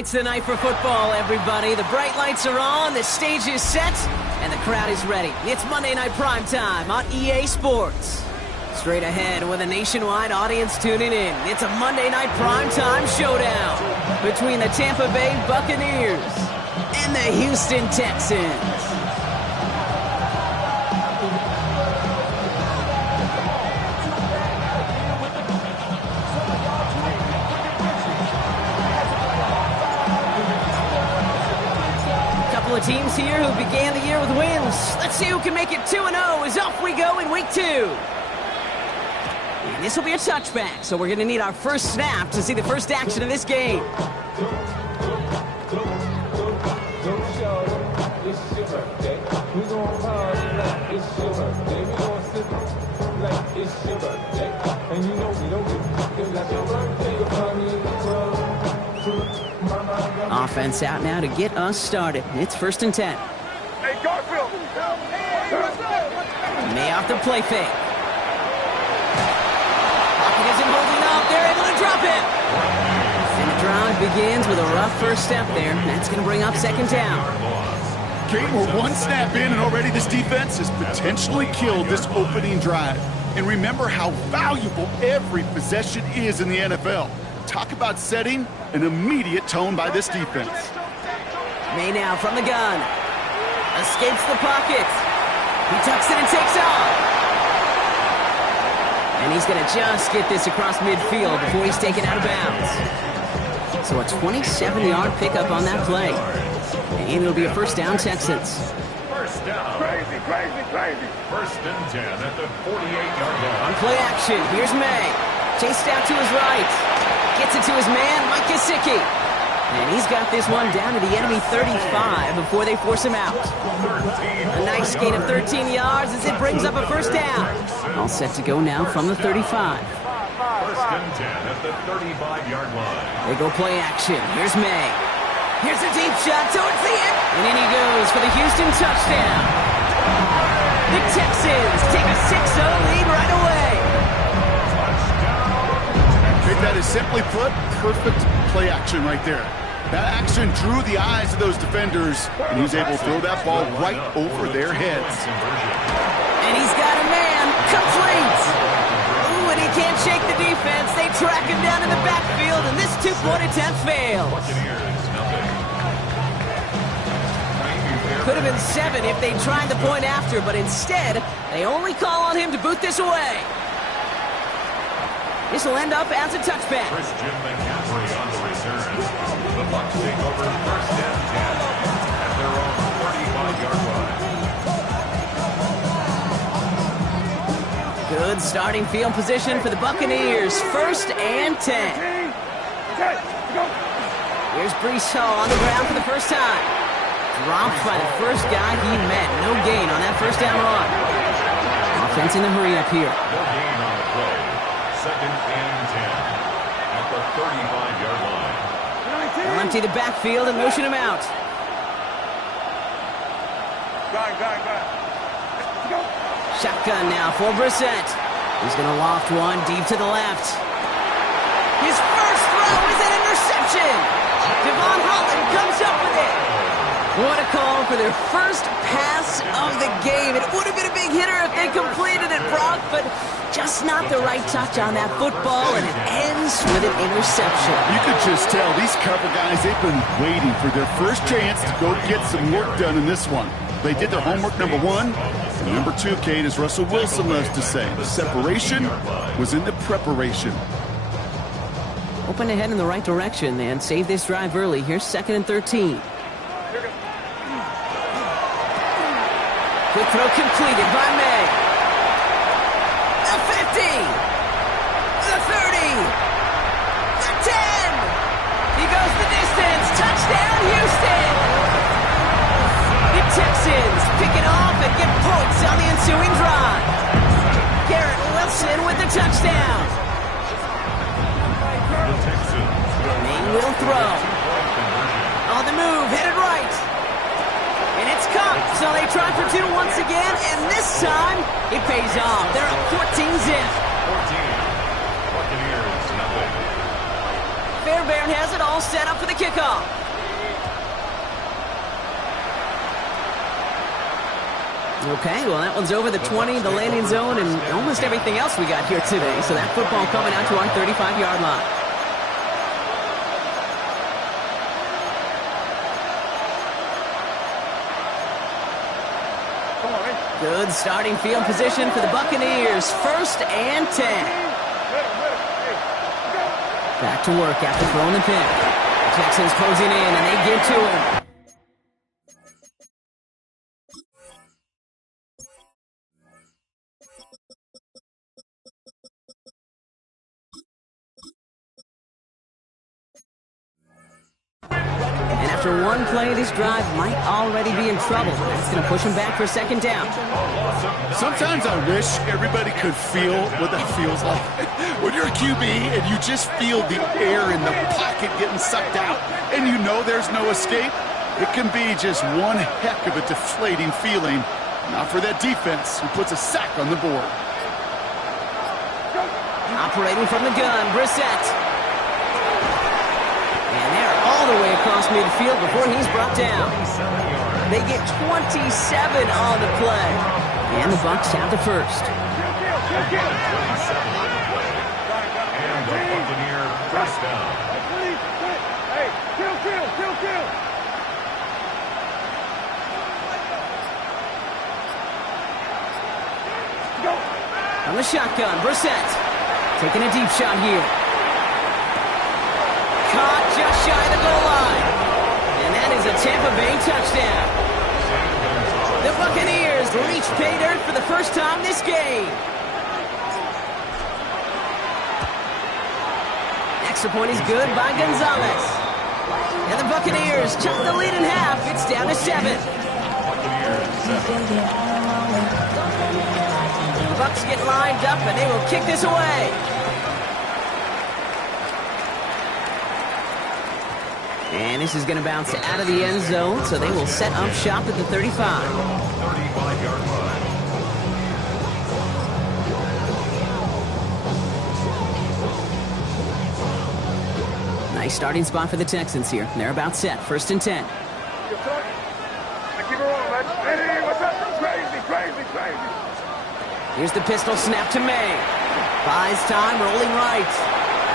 Tonight's the night for football, everybody. The bright lights are on, the stage is set, and the crowd is ready. It's Monday Night Primetime on EA Sports. Straight ahead with a nationwide audience tuning in. It's a Monday Night Primetime showdown between the Tampa Bay Buccaneers and the Houston Texans. Teams here who began the year with wins. Let's see who can make it 2-0 as off we go in week 2. And this will be a touchback, so we're going to need our first snap to see the first action of this game. Offense out now to get us started. It's 1st and 10. Hey, Garfield! May off the play fake. Pocket isn't holding up. They're able to drop it. And the drive begins with a rough first step there. That's going to bring up 2nd down. Kate, we're one snap in, and already this defense has potentially killed this opening drive. And remember how valuable every possession is in the NFL. Talk about setting an immediate tone by this defense. May now from the gun. Escapes the pocket. He tucks it and takes off. And he's going to just get this across midfield before he's taken out of bounds. So a 27-yard pickup on that play. And it'll be a 1st down, Texans. First down. Crazy. 1st and 10 at the 48-yard line. On play action, here's May. Chased out to his right. Gets it to his man, Mike Gesicki. And he's got this one down to the enemy 35 before they force him out. A nice gain of 13 yards as it brings up a 1st down. All set to go now from the 35. 1st and 10 at the 35-yard line. They go play action. Here's May. Here's a deep shot towards the end. And in he goes for the Houston touchdown. The Texans take a 6-0 lead right away. That is simply put, perfect play action right there. That action drew the eyes of those defenders, and he was able to throw that ball right over their heads. And he's got a man, complete. Ooh, and he can't shake the defense. They track him down in the backfield, and this two-point attempt fails. Could have been 7 if they tried the point after, but instead, they only call on him to boot this away. This will end up as a touchback. Christian McCaffrey on the return. The Bucs take over 1st and 10 at their own 35-yard line. Good starting field position for the Buccaneers. 1st and 10. Here's Breece Hall on the ground for the first time. Dropped by the first guy he met. No gain on that 1st down run. Offense in the hurry up here. No gain on the play. 2nd and 10 at the 35-yard line. They'll empty the backfield and motion him out. Shotgun now for Brissett. He's going to loft one deep to the left. His first throw is an interception. Devon Holland comes up with it. What a call for their first pass of the game. It would have been a big hitter if they completed it, Brock, but just not the right touch on that football, and it ends with an interception. You could just tell these cover guys, they've been waiting for their first chance to go get some work done in this one. They did their homework, number 1. And number 2, Kate, as Russell Wilson loves to say, the separation was in the preparation. Open ahead in the right direction and save this drive early. Here's 2nd and 13. Quick throw completed by May. The 50. The 30. The 10. He goes the distance. Touchdown, Houston. The Texans pick it off and get points on the ensuing drive. Garrett Wilson with the touchdown. May will throw. On the move, headed right. And it's caught, so they try for 2 once again, and this time it pays off. They're up 14-zip. 14. Buccaneers, nothing. Fairbairn has it all set up for the kickoff. Okay, well, that one's over the 20, the landing zone, and almost everything else we got here today. So that football coming out to our 35-yard line. Good starting field position for the Buccaneers. 1st and 10. Back to work after throwing the pick. The Texans closing in, and they get to him. And after one play, this drive might already be in trouble. That's going to push him back for 2nd down. Sometimes I wish everybody could feel what that feels like. When you're a QB and you just feel the air in the pocket getting sucked out and you know there's no escape, it can be just one heck of a deflating feeling. Not for that defense who puts a sack on the board. Operating from the gun, Brissett. And they're all the way across midfield before he's brought down. They get 27 on the play. And the Bucs have the first. And the Buccaneer first down. Hey, kill. On the shotgun, Brissett. Taking a deep shot here. Caught just shy of the goal line. And that is a Tampa Bay touchdown. The Buccaneers reach pay dirt for the first time this game. Extra point is good by Gonzalez. And the Buccaneers cut the lead in half. It's down to 7. The Bucs get lined up and they will kick this away. And this is going to bounce out of the end zone, so they will set up shop at the 35. 35-yard line. Nice starting spot for the Texans here. They're about set. 1st and 10. Keep it on, man. Hey, what's up? Crazy. Here's the pistol snap to May. Buys time, rolling right.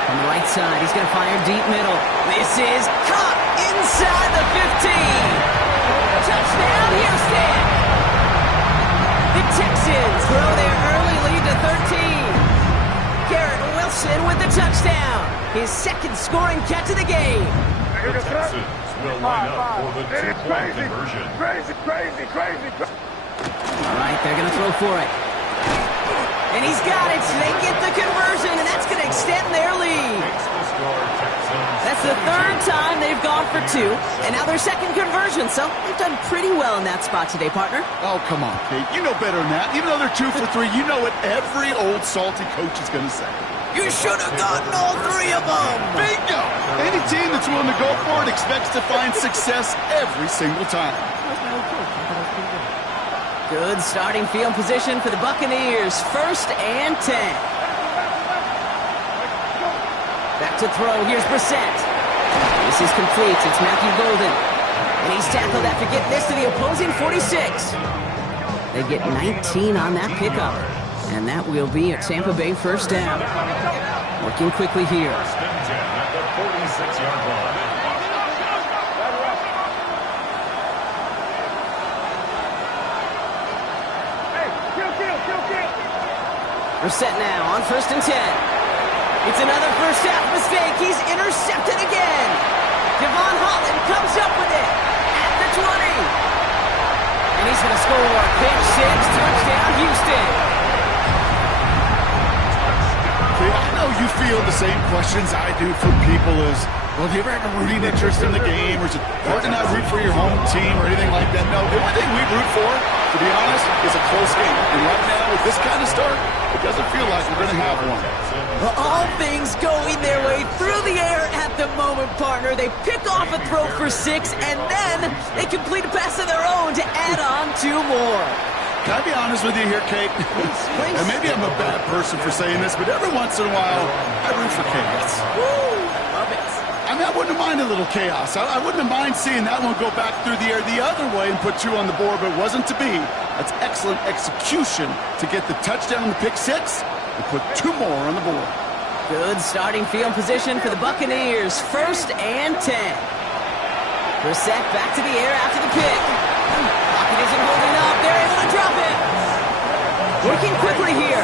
On the right side, he's going to fire deep middle. This is caught inside the 15. Touchdown, Houston. The Texans throw their early lead to 13. Garrett Wilson with the touchdown. His 2nd scoring catch of the game. The Texans will line up for the 2-point conversion. Crazy. All right, they're going to throw for it. And he's got it. They get the conversion, and that's going to extend their lead. That's the 3rd time they've gone for 2, and now their 2nd conversion. So they've done pretty well in that spot today, partner. Oh, come on, Kate. You know better than that. Even though they're 2 for 3, you know what every old salty coach is going to say. You should have gotten all 3 of them. Bingo! Any team that's willing to go for it expects to find success every single time. Good starting field position for the Buccaneers. 1st and 10. Back to throw. Here's Brissett. This is complete. It's Matthew Golden. And he's tackled after getting this to the opposing 46. They get 19 on that pickup. And that will be a Tampa Bay 1st down. Working quickly here. 1st and 10 at the 46-yard line. Brissett now on 1st and 10. It's another first half mistake. He's intercepted again. Devon Holland comes up with it at the 20. And he's going to score. Pick 6, touchdown, Houston. I know you feel the same questions I do from people as, well, do you ever have a rooting interest in the game, or is it hard to not root for your home team or anything like that? No, the only thing we root for, to be honest, is a close game. And right now, with this kind of start, it doesn't feel like we're going to have one. Well, all things going their way through the air at the moment, partner. They pick off a throw for 6, and then they complete a pass of their own to add on 2 more. Can I be honest with you here, Kate? Please. And maybe I'm a bad person for saying this, but every once in a while, I root for chaos. Woo, I love it. I'm out wouldn't have minded a little chaos. I wouldn't have minded seeing that one go back through the air the other way and put 2 on the board, but it wasn't to be. That's excellent execution to get the touchdown on the pick 6 and put 2 more on the board. Good starting field position for the Buccaneers. 1st and 10. Brissett back to the air after the pick. Pocket isn't holding up. They're able to drop it. Working quickly here.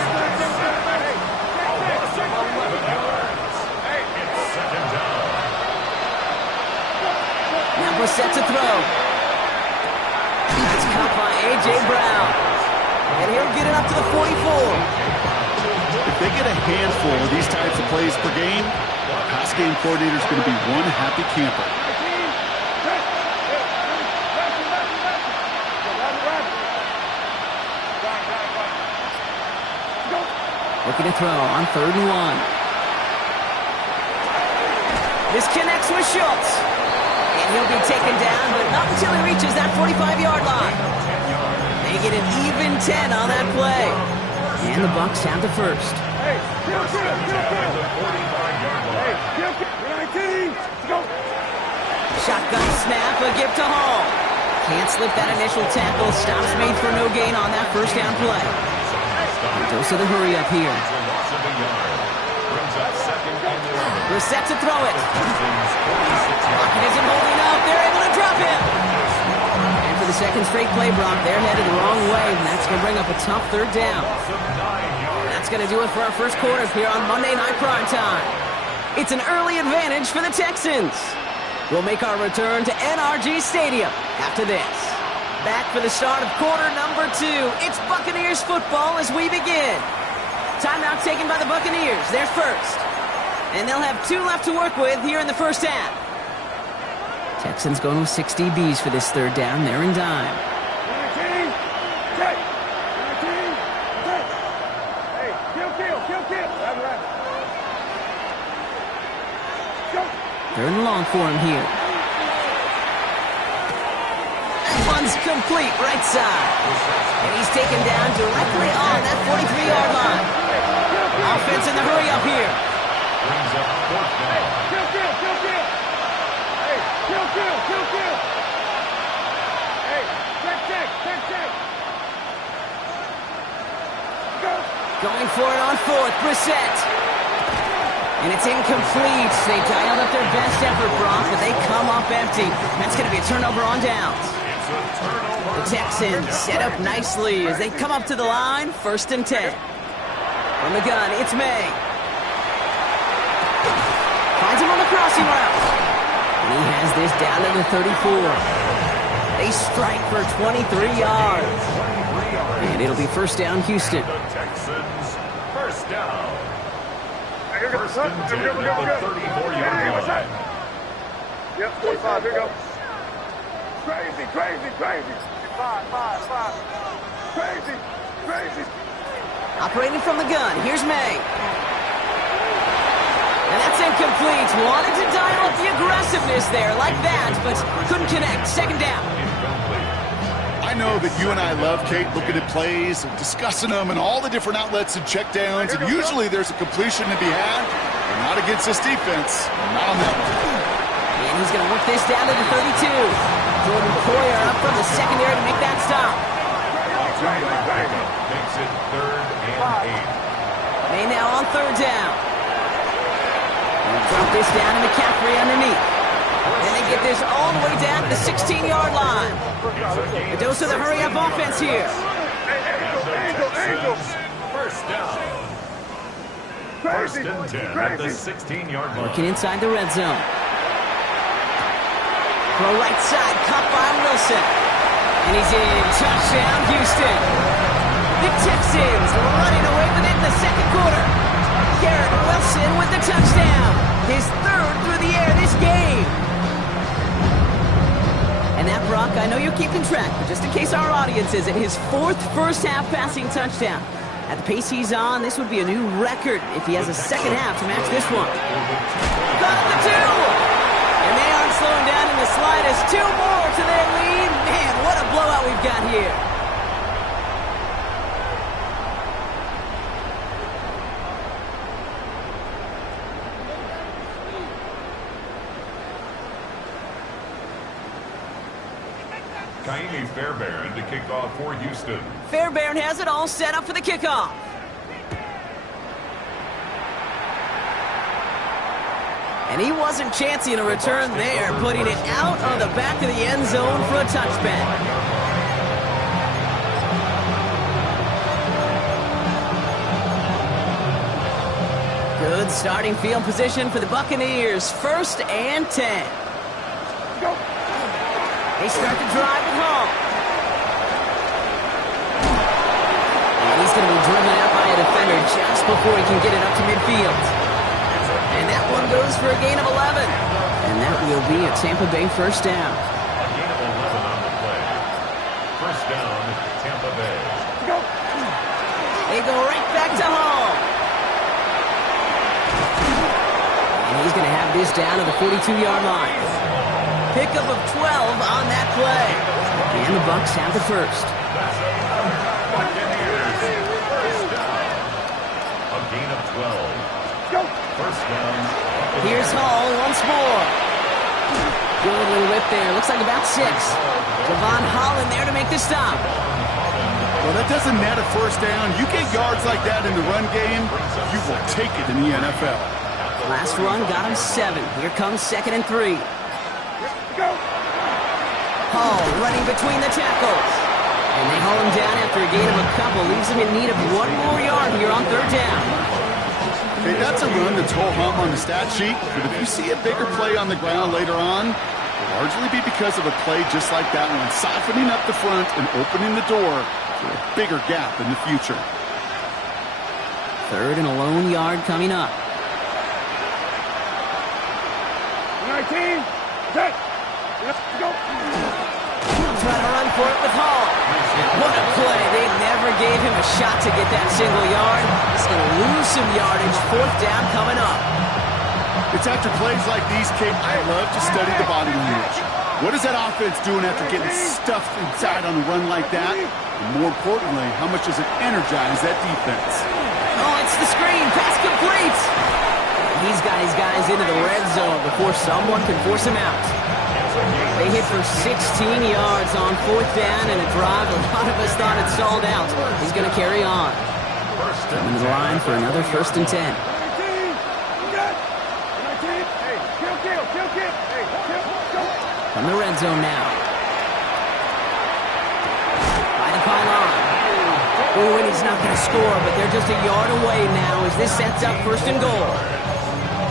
Now Brissett to throw. That's caught by A.J. Brown. And he'll get it up to the 44. If they get a handful of these types of plays per game, the pass game coordinator is going to be one happy camper. Looking to throw on 3rd and 1. This connects with Schultz. And he'll be taken down, but not until he reaches that 45-yard line. They get an even 10 on that play. And the Bucs have the first. Hey, kill. Hey, 19. Go. Shotgun snap, a gift to Hall. Can't slip that initial tackle. Stops made for no gain on that 1st down play. Dose of the hurry up here. Brissett to throw it. Pocket isn't holding up. They're able to drop him. And for the 2nd straight play, Brock, they're headed the wrong way, and that's going to bring up a tough 3rd down. That's going to do it for our first quarter here on Monday Night Prime Time. It's an early advantage for the Texans. We'll make our return to NRG Stadium after this. Back for the start of quarter number 2. It's Buccaneers football as we begin. Timeout taken by the Buccaneers. They're first. And they'll have 2 left to work with here in the 1st half. Texans going with 6 DBs for this 3rd down. They're in dime. 19. Check. 19. Check. Hey, kill. Right. Go. 3rd and long for him here. One's complete right side. And he's taken down directly on that 43-yard line. Offense in the hurry up here. Brings up 4th down. Kill. Hey, kill. Hey, check. Go. Going for it on 4th, Brissett. And it's incomplete. They dialed up their best effort, Brock, but they come up empty. That's going to be a turnover on downs. The Texans set up nicely as they come up to the line. 1st and 10. From the gun, it's May. Finds him on the crossing route. And he has this down to the 34. They strike for 23 yards. And it'll be 1st down, Houston. The Texans, 1st down. Here we go. 1st and 10 at the 34-yard line. Yep, 45. Here we go. Crazy. 5. Crazy. Operating from the gun, here's May. And that's incomplete. Wanted to dial up the aggressiveness there like that, but couldn't connect. 2nd down. I know that you and I love, Kate, looking at plays and discussing them and all the different outlets and checkdowns, and usually there's a completion to be had, but not against this defense. Not on that one. And he's going to work this down to the 32. Jordan Poyer up from the secondary to make that stop. Makes it 3rd and 8. May now on 3rd down. And drop this down to McCaffrey underneath. And they get this all the way down to the 16-yard line. A dose of the hurry-up offense here. Angel. 1st down. 1st and 10 at the 16-yard line. Working inside the red zone. Throw right side, caught by Wilson. And he's in. Touchdown, Houston. The Texans running away with it in the 2nd quarter. Garrett Wilson with the touchdown. His 3rd through the air this game. And that, Brock, I know you're keeping track, but just in case our audience isn't, his 4th first-half passing touchdown. At the pace he's on, this would be a new record if he has a 2nd half to match this one. Got it to 2! And they aren't slowing down in the slightest. 2 more to their lead. Man, what a blowout we've got here. Kaimi Fairbairn to kick off for Houston. Fairbairn has it all set up for the kickoff. And he wasn't chancing a return there, putting it out on the back of the end zone for a touchback. Good starting field position for the Buccaneers. 1st and 10. Go. They start the drive with Hall. And he's going to be driven out by a defender just before he can get it up to midfield. And that one goes for a gain of 11. And that will be a Tampa Bay first down. A gain of 11 on the play. First down, Tampa Bay. Go. They go right back to Hall. And he's going to have this down to the 42-yard line. Pickup of 12 on that play. And the Bucs have the first. Buccaneers. First down. A gain of 12. Go. First down. Here's Hall once more. Good little whip there. Looks like about 6. Devon Holland there to make the stop. Well, that doesn't net a first down. You get yards like that in the run game, you will take it in the NFL. Last run got him 7. Here comes 2nd and 3. Go. Hall running between the tackles. And they haul him down after a gain of a couple. Leaves him in need of 1 more yard here on 3rd down. Okay, that's a run that's ho-hum on the stat sheet, but if you see a bigger play on the ground later on, it'll largely be because of a play just like that one, softening up the front and opening the door for a bigger gap in the future. 3rd and a lone yard coming up. 19. Set. Let's go. Trying to run for it with Hall. What a play. They never gave him a shot to get that single yard. He's going to lose some yardage. 4th down coming up. It's after plays like these, Kate, I love to study the body language. What is that offense doing after getting stuffed inside on a run like that? And more importantly, how much does it energize that defense? Oh, it's the screen. Pass complete. He's got his guys into the red zone before someone can force him out. They hit for 16 yards on 4th down and a drive a lot of us thought had stalled out. He's going to carry on. Coming to the line for another 1st and 10. 19. Hey, kill. Hey, kill. Go. From the red zone now. By the pylon. Oh, and he's not going to score, but they're just a yard away now as this sets up 1st and goal.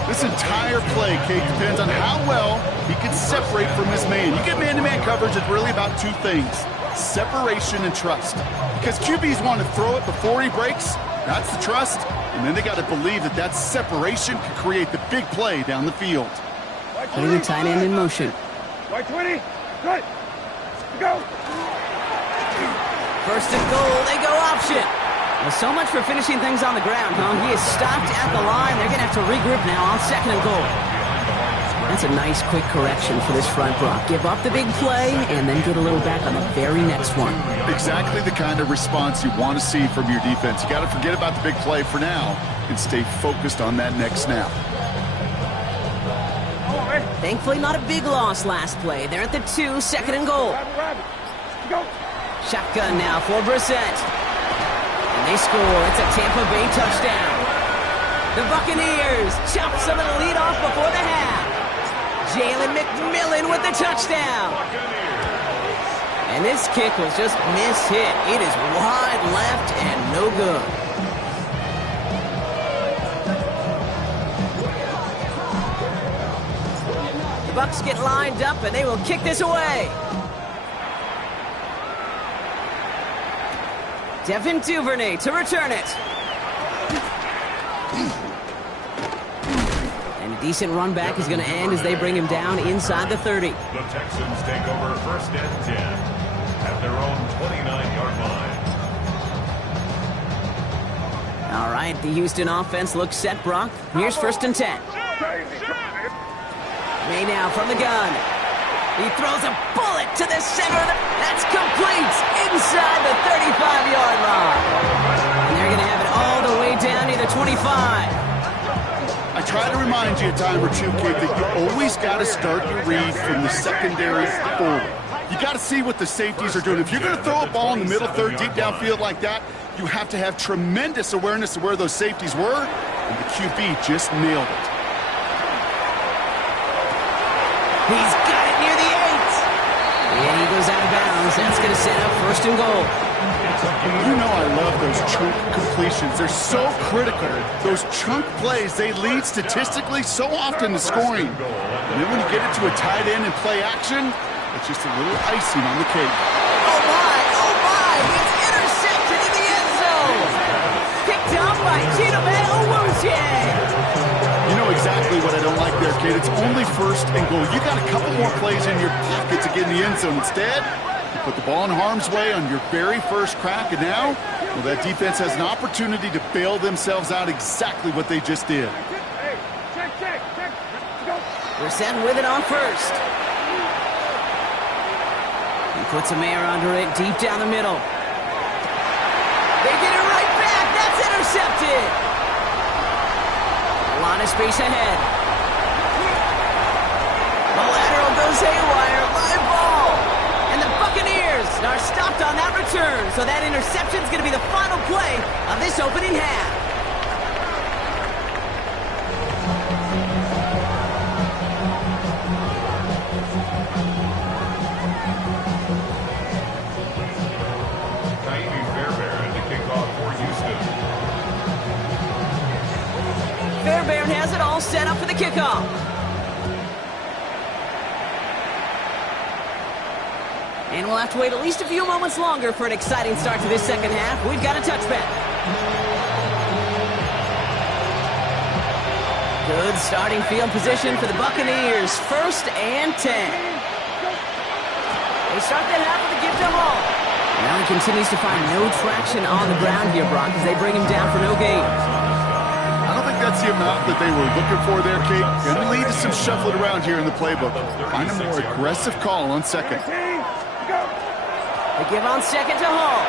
This entire play, Kate, depends on how well he can separate from his man. You get man-to-man coverage, it's really about 2 things, separation and trust. Because QBs want to throw it before he breaks, that's the trust, and then they got to believe that that separation can create the big play down the field. Putting the tight end in motion. White 20. Good. Go. 1st and goal, they go option. Well, so much for finishing things on the ground, huh? He is stopped at the line. They're going to have to regroup now on 2nd and goal. That's a nice quick correction for this front block. Give up the big play and then get a little back on the very next one. Exactly the kind of response you want to see from your defense. You got to forget about the big play for now and stay focused on that next snap. Thankfully, not a big loss last play. They're at the 2, 2nd and goal. Go. Shotgun now for Brissett. And they score. It's a Tampa Bay touchdown. The Buccaneers chop some of the lead off before the half. Jalen McMillan with the touchdown. And this kick was just mishit. It is wide left and no good. The Bucs get lined up and they will kick this away. Devin Duvernay to return it. And a decent run back is going to end as they bring him down inside the 30. The Texans take over 1st and 10 at their own 29-yard line. All right, the Houston offense looks set, Brock. Here's 1st and 10. May now from the gun. He throws a bullet to the center. That's complete inside the 35-yard line. And they're going to have it all the way down to the 25. I I try to remind you a time or two, kid, that you always got to start your read from the secondary forward. You got to see what the safeties are doing. If you're going to throw a ball in the middle third, deep downfield like that, you have to have tremendous awareness of where those safeties were, and the QB just nailed it. He's got it near the 8. And he goes out of bounds. That's going to set up 1st and goal. You know I love those chunk completions. They're so critical. Those chunk plays, they lead statistically so often to scoring. And then when you get it to a tight end and play action, it's just a little icing on the cake. Oh my, it's intercepted in the end zone. Picked up by Chidobe Owuzie. You know exactly what I don't like there, kid. It's only 1st and goal. You got a couple more plays in your pocket to get in the end zone. Instead, you put the ball in harm's way on your very first crack, and now, well, that defense has an opportunity to bail themselves out exactly what they just did. Hey, check. Go. Brissett with it on 1st. He puts a mare under it deep down the middle. They get it right back. That's intercepted. A lot of space ahead. The lateral goes haywire. Live ball. And the Buccaneers are stopped on that return. So that interception is going to be the final play of this opening half. Fairbairn has it all set up for the kickoff. And we'll have to wait at least a few moments longer for an exciting start to this second half. We've got a touchback. Good starting field position for the Buccaneers. 1st and 10. They start that half with a give to Hall. Now he continues to find no traction on the ground here, Brock, as they bring him down for no gain. I don't think that's the amount that they were looking for there, Kate. Going to lead to some shuffling around here in the playbook. Find a more aggressive call on 2nd. They give on 2nd to Hall.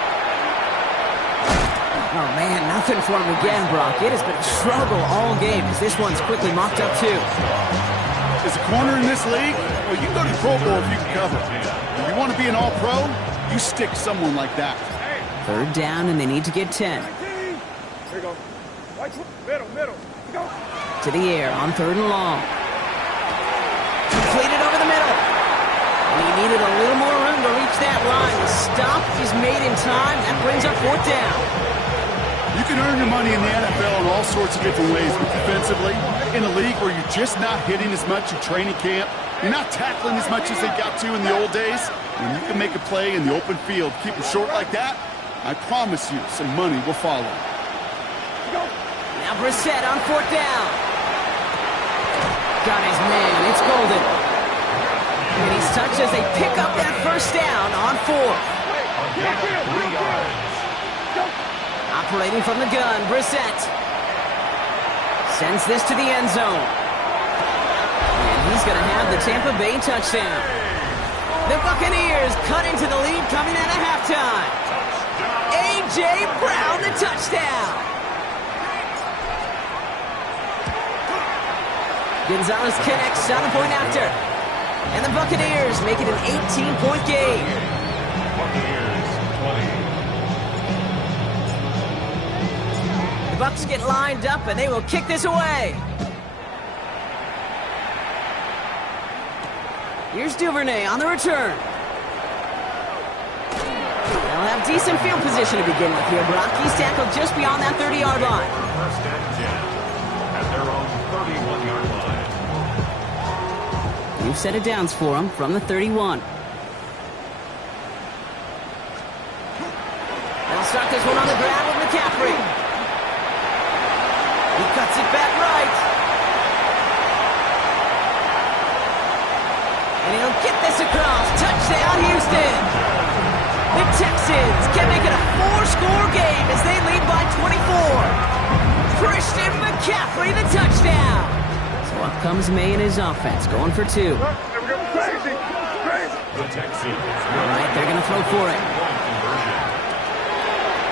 Oh, man, nothing for him again, Brock. It has been a struggle all game as this one's quickly mocked up, too. As a corner in this league, well, you can go to the Pro Bowl if you can cover. If you want to be an all-pro, you stick someone like that. 3rd down, and they need to get 10. Here you go. Watch middle. Go. To the air on 3rd and long. Completed over the middle. And he needed a little more room to reach that line. The stop is made in time. That brings up 4th down. You can earn your money in the NFL in all sorts of different ways, but defensively, in a league where you're just not hitting as much in training camp, you're not tackling as much as they got to in the old days, when you can make a play in the open field, keep it short like that, I promise you some money will follow. Now Brissett on 4th down. Got his man. It's Golden. And he's touched as they pick up that 1st down on 4th. Operating from the gun, Brissett sends this to the end zone. And he's going to have the Tampa Bay touchdown. The Buccaneers cut into the lead coming out of halftime. A.J. Brown, the touchdown. Gonzalez connects on the point after. And the Buccaneers make it an 18-point game. Buccaneers 20. The Bucs get lined up, and they will kick this away. Here's Duvernay on the return. They'll have decent field position to begin with here. Brock, he's tackled just beyond that 30-yard line. 1st and 10 at their own 31-yard line. New set of downs for him from the 31. They'll start this one on the ground with McCaffrey. He cuts it back right. And he'll get this across. Touchdown, Houston. The Texans can make it a 4-score game as they lead by 24. Christian McCaffrey, the touchdown. So up comes May and his offense, going for 2. Crazy. The Texans. All right, they're going to throw for it.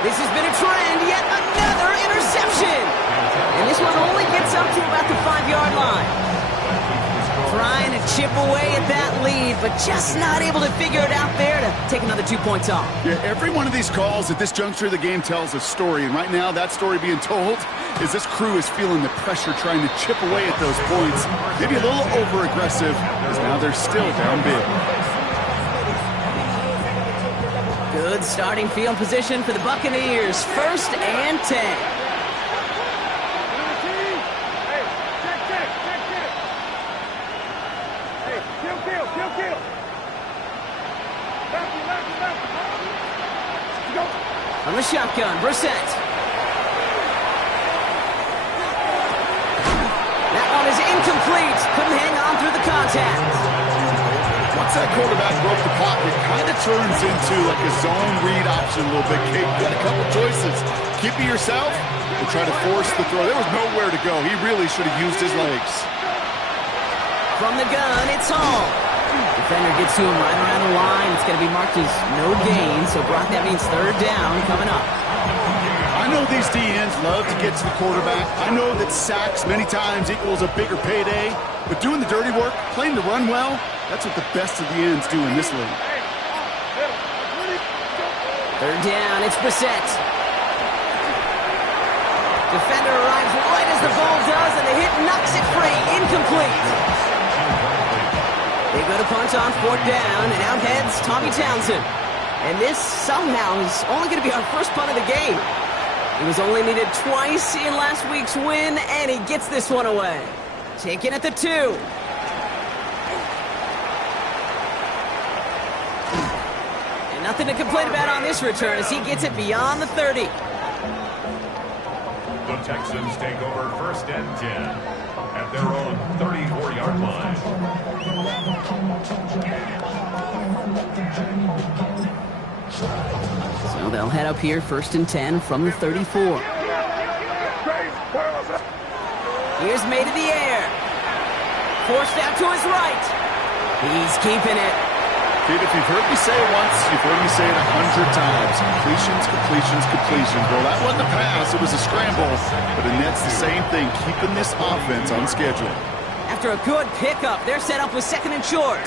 This has been a trend, yet another interception. And this one only gets up to about the 5-yard line. Trying to chip away at that lead, but just not able to figure it out there to take another 2 points off. Yeah, every one of these calls at this juncture of the game tells a story. And right now, that story being told is this crew is feeling the pressure trying to chip away at those points. Maybe a little over-aggressive, because now they're still down big. Good starting field position for the Buccaneers. 1st and 10. From the shotgun, Brissett. That one is incomplete. Couldn't hang on through the contact. Once that quarterback broke the pocket, kind of turns into like a zone read option a little bit. Kate, you got a couple choices. Keep it yourself or try to force the throw. There was nowhere to go. He really should have used his legs. From the gun, it's Hall. Defender gets to him right around the line. It's going to be marked as no gain, so Brock, that means 3rd down coming up. I know these DNs love to get to the quarterback. I know that sacks many times equals a bigger payday, but doing the dirty work, playing the run well, that's what the best of the ends do in this league. 3rd down, it's Brissett. Defender arrives right as the ball does, and the hit knocks it free. Incomplete. They go to punt on 4th down, and out heads Tommy Townsend. And this somehow is only going to be our first punt of the game. He was only needed twice in last week's win, and he gets this one away. Taken at the 2. And nothing to complain about on this return as he gets it beyond the 30. The Texans take over 1st and 10 at their own 34-yard line. So they'll head up here 1st and 10 from the 34. Here's May to the air. Forced out to his right. He's keeping it. Kid, if you've heard me say it once, you've heard me say it 100 times. Completions, completions, completions. Well, that wasn't a pass. It was a scramble. But Annette's the same thing, keeping this offense on schedule. After a good pickup, they're set up with 2nd and short.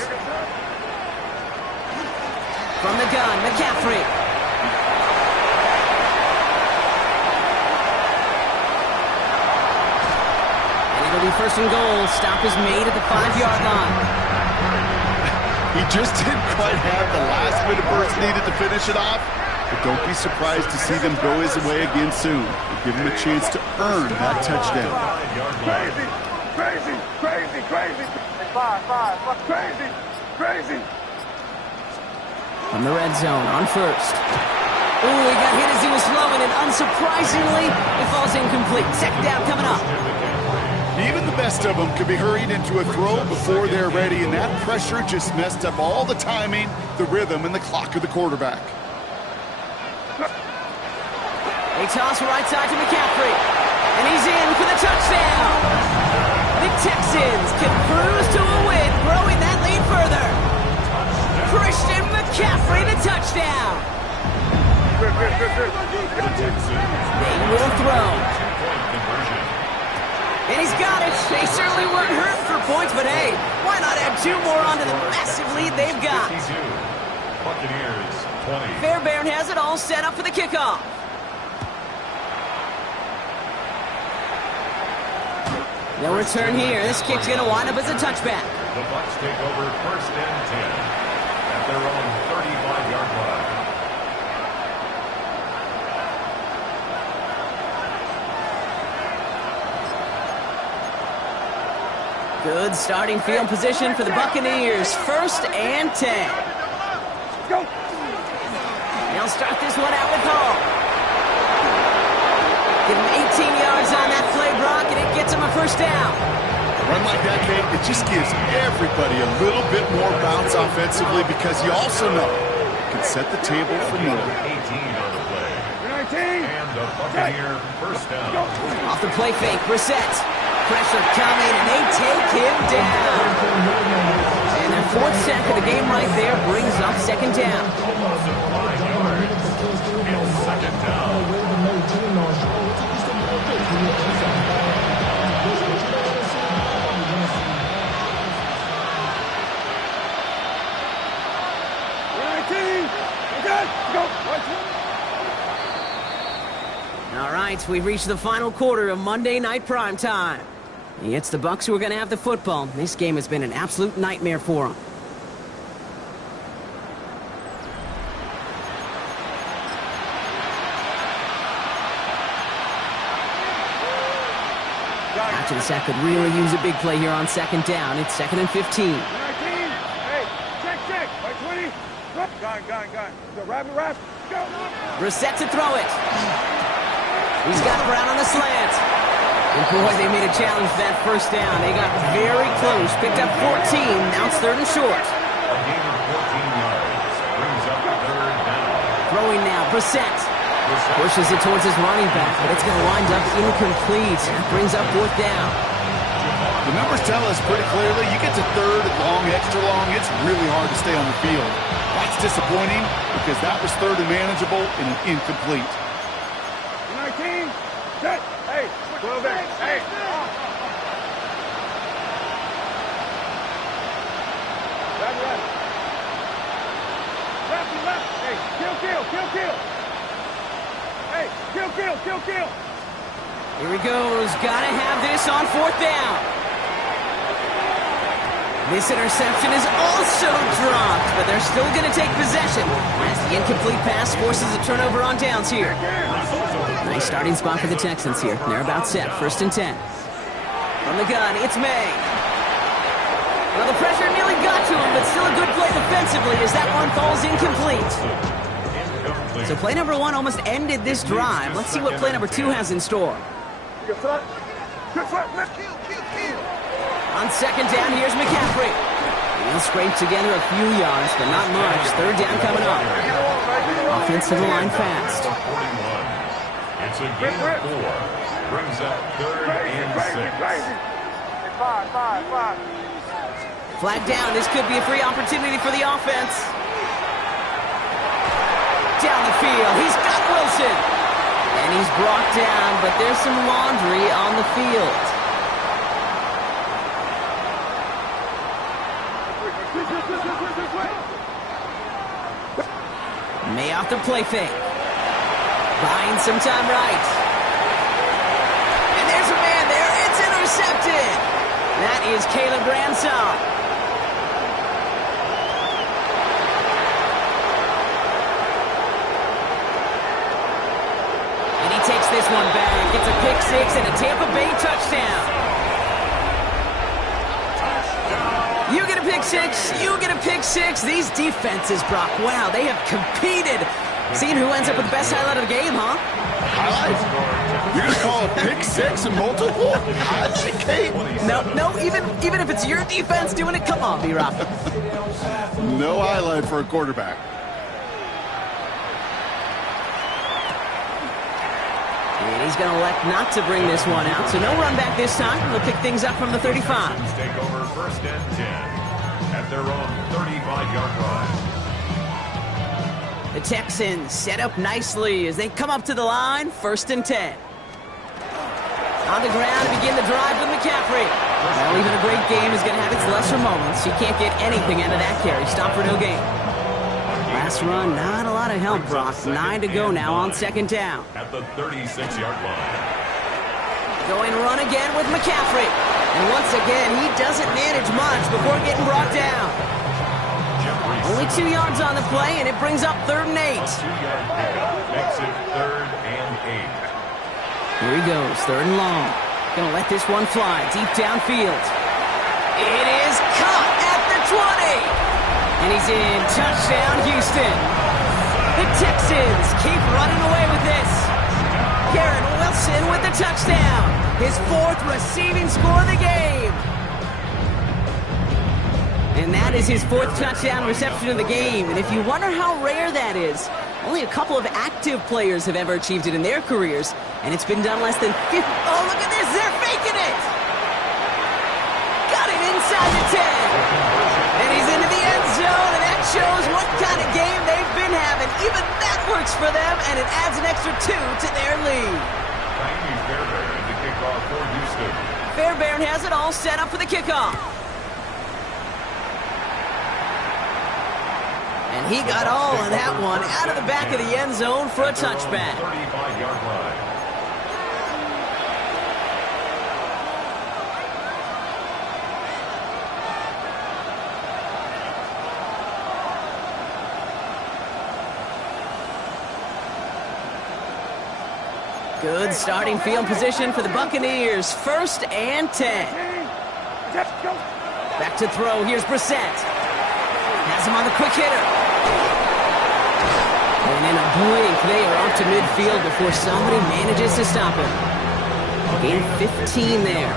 From the gun, McCaffrey. And it'll be 1st and goal. Stop is made at the 5-yard line. He just didn't quite have the last-minute burst needed to finish it off. But don't be surprised to see them go his way again soon. Give him a chance to earn that touchdown. Crazy, crazy, crazy, crazy. 5, crazy, crazy. From the red zone on 1st. Ooh, he got hit as he was flowing, and unsurprisingly, it falls incomplete. 2nd down coming up. Even the best of them could be hurried into a throw before they're ready, and that pressure just messed up all the timing, the rhythm, and the clock of the quarterback. They toss right side to McCaffrey, and he's in for the touchdown. The Texans can cruise to a win, growing that lead further. Christian McCaffrey, the touchdown. They will throw. And he's got it. They certainly weren't hurt for points, but hey, why not add 2 more onto the massive lead they've got? Buccaneers 20. Fairbairn has it all set up for the kickoff. They'll return here. This kick's going to wind up as a touchback. The Bucs take over 1st and 10 at their own 35-yard line. Good starting field position for the Buccaneers. 1st and 10. Go. They'll start this one out with Hall. Give him 18 yards on that play, Brock, and it gets him a 1st down. A run like that, Kate, it just gives everybody a little bit more bounce offensively because you also know it can set the table for more. 18 on the play. 19. And the Buccaneer 1st down. Off the play fake, Brissett. Pressure coming, and they take him down. And their 4th sack of the game right there brings up 2nd down. 5 yards. And 2nd down. Go. All right, we've reached the final quarter of Monday Night Primetime. It's the Bucks who are going to have the football. This game has been an absolute nightmare for them. After the sack could really use a big play here on second down. It's 2nd and 15. 19. Hey, check. By 20. Gone. Go, wrap. Go. Brissett to throw it. He's got Brown on the slant. And boy, they made a challenge for that first down. They got very close. Picked up 14. Now it's 3rd and short. A gain of 14 yards brings up 3rd down. Throwing now, Brissett. Pushes it towards his running back, but it's going to wind up incomplete. That brings up 4th down. The numbers tell us pretty clearly, you get to 3rd and long, extra long, it's really hard to stay on the field. That's disappointing because that was 3rd and manageable and an incomplete. 19. Set. Hey, 12 back. Hey. Left. Hey, kill. Hey, kill. Here he goes. Gotta have this on 4th down. This interception is also dropped, but they're still going to take possession as the incomplete pass forces a turnover on downs here. Nice starting spot for the Texans here. They're about set. 1st and 10. From the gun, it's May. Well, the pressure nearly got to him, but still a good play defensively as that one falls incomplete. So play number 1 almost ended this drive. Let's see what play number 2 has in store. Good foot. On second down, here's McCaffrey. He'll scrape together a few yards, but not much. 3rd down coming up. Offense to the line fast. 41. It's a gain of 4. Brings up 3rd and 6. Five. Flag down. This could be a free opportunity for the offense. Down the field. He's got Wilson. And he's brought down, but there's some laundry on the field. May off the play fake. Buying some time right. And there's a man there. It's intercepted. That is Caleb Ransom. Takes this one back. It's a pick 6 and a Tampa Bay touchdown. You get a pick 6. You get a pick 6. These defenses, Brock, wow, they have competed. Seeing who ends up with the best highlight of the game, huh? Highlight? You're going to call a pick 6 and multiple? Highlight, Kate? No, even if it's your defense doing it, come on, B-Rock. No highlight for a quarterback. And he's going to elect not to bring this one out, so no run back this time. We'll pick things up from the 35. Take over 1st and 10 at their own 35-yard line. The Texans set up nicely as they come up to the line. 1st and 10. On the ground to begin the drive with McCaffrey. Well, even a great game is going to have its lesser moments. You can't get anything out of that carry. Stop for no gain. Last run, not a lot of help, Brock. 9 to go now on 2nd down. At the 36-yard line. Going run again with McCaffrey. And once again, he doesn't manage much before getting brought down. Only 2 yards on the play, and it brings up 3rd and 8. 2-yard pickup makes it 3rd and 8. Here he goes, 3rd and long. Gonna let this one fly deep downfield. It is caught at the 20. And he's in. Touchdown, Houston. The Texans keep running away with this. Garrett Wilson with the touchdown. His 4th receiving score of the game. And that is his 4th touchdown reception of the game. And if you wonder how rare that is, only a couple of active players have ever achieved it in their careers. And it's been done less than 50. Oh, look at this. They're faking it. Got it inside the 10. And he's into the end zone, and that shows what kind of game they've been having. Even that works for them, and it adds an extra 2 to their lead. Miami Fairbairn to kick off for Houston. Fairbairn has it all set up for the kickoff. And he got all of that one out of the back of the end zone for a touchback. 35-yard line. Good starting field position for the Buccaneers. 1st and 10. Back to throw. Here's Brissett. Has him on the quick hitter. And in a blink, they are up to midfield before somebody manages to stop him. Gain 15 there.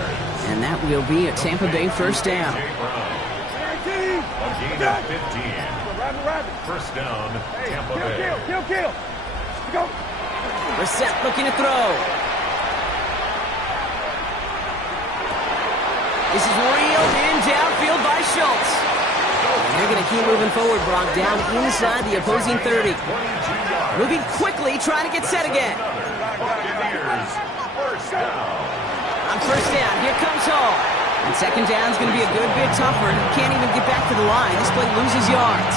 And that will be a Tampa Bay 1st down. A gain of 15. First down, Tampa Bay. Kill. Go. Brissett looking to throw. This is reeled in downfield by Schultz. They're going to keep moving forward, Brock, down inside the opposing 30. Moving quickly, trying to get set again. On 1st down, here comes Hall. And 2nd down is going to be a good bit tougher. He can't even get back to the line. This play loses yards.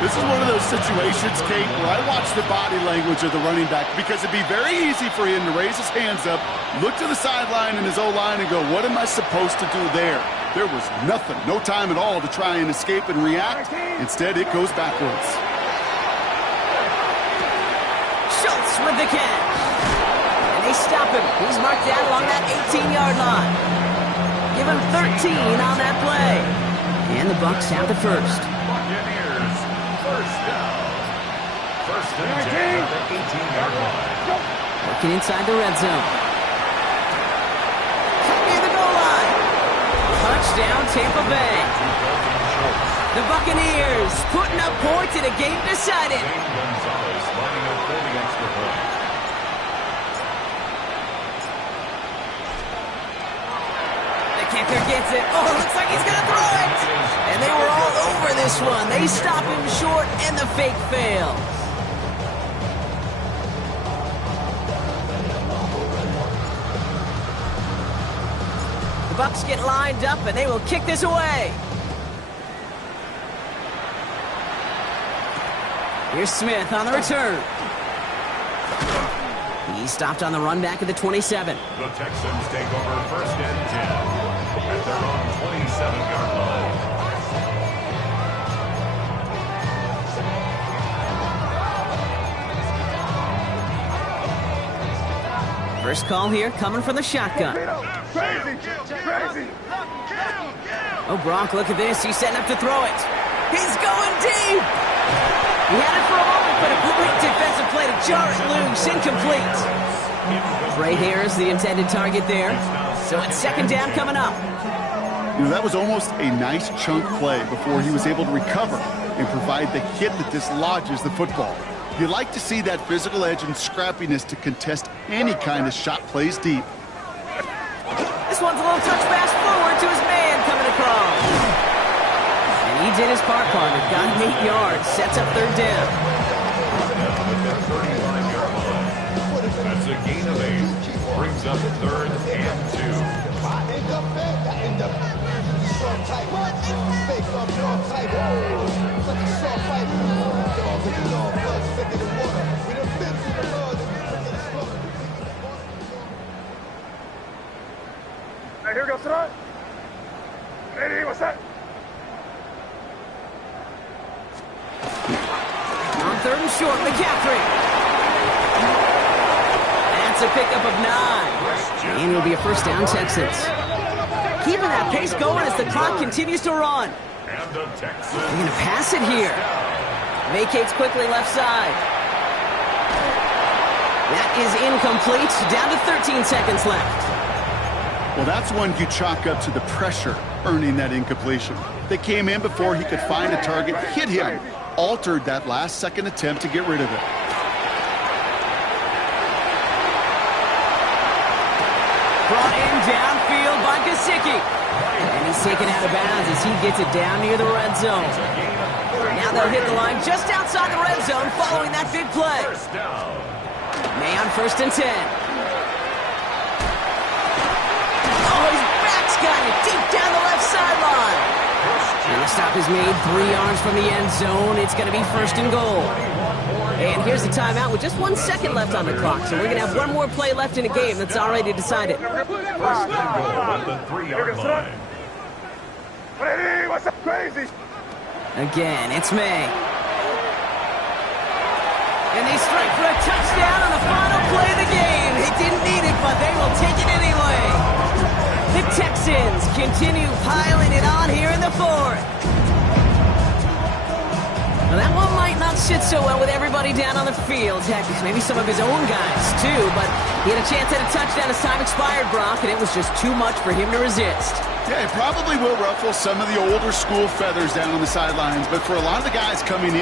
This is one of those situations, Kate, where I watch the body language of the running back because it'd be very easy for him to raise his hands up, look to the sideline in his O-line and go, what am I supposed to do there? There was nothing, no time at all to try and escape and react. Instead, it goes backwards. Schultz with the catch. And they stop him. He's marked down along that 18-yard line. Give him 13 on that play. And the Bucs have the 1st. First down. First and 10 at the 18-yard line. Working inside the red zone. Near the goal line. Touchdown, Tampa Bay. The Buccaneers putting up points in a game decided. Gonzalez lining up for the extra point. The kicker gets it. Oh, looks like he's going to throw it. And they were all over this one. They stop him short, and the fake fails. The Bucs get lined up, and they will kick this away. Here's Smith on the return. He's stopped on the run back at the 27. The Texans take over 1st and 10 at their own 27-yard line. First call here coming from the shotgun. Crazy. Oh, Brock, look at this. He's setting up to throw it. He's going deep. He had it for a moment, but a great defensive play to jar it loose. Incomplete. Bray Harris, the intended target there. So it's 2nd down coming up. You know, that was almost a nice chunk play before he was able to recover and provide the hit that dislodges the football. You like to see that physical edge and scrappiness to contest any kind of shot plays deep. This one's a little touch pass forward to his man coming across. And he did his part, partner. Got him 8 yards. Sets up 3rd down. That's a gain of 8. Brings up 3rd and 2. Hey, here goes tonight. Hey, what's that? On 3rd and short, McCaffrey. That's a pickup of 9. And it'll be a 1st down, Texans. Keeping that pace going as the clock continues to run. And the Texans. They're going to pass it here. Vacates quickly left side. That is incomplete. Down to 13 seconds left. Well, that's one you chalk up to the pressure earning that incompletion. They came in before he could find a target, hit him, altered that last-second attempt to get rid of it. Brought in downfield by Gesicki. And he's taken out of bounds as he gets it down near the red zone. Now they'll hit the line just outside the red zone following that big play. May on 1st and 10. Oh, his back's got it deep down the left sideline. And the stop is made 3 yards from the end zone. It's going to be 1st and goal. And here's the timeout with just 1 second left on the clock. So we're going to have one more play left in a game that's already decided. 1st and goal at the 3-yard line. Hey, what's up, crazy? Again, it's May. And they strike for a touchdown on the final play of the game. They didn't need it, but they will take it anyway. The Texans continue piling it on here in the 4th. Well, that one might not sit so well with everybody down on the field. Heck, maybe some of his own guys, too. But he had a chance at a touchdown as time expired, Brock, and it was just too much for him to resist. Yeah, it probably will ruffle some of the older school feathers down on the sidelines. But for a lot of the guys coming in,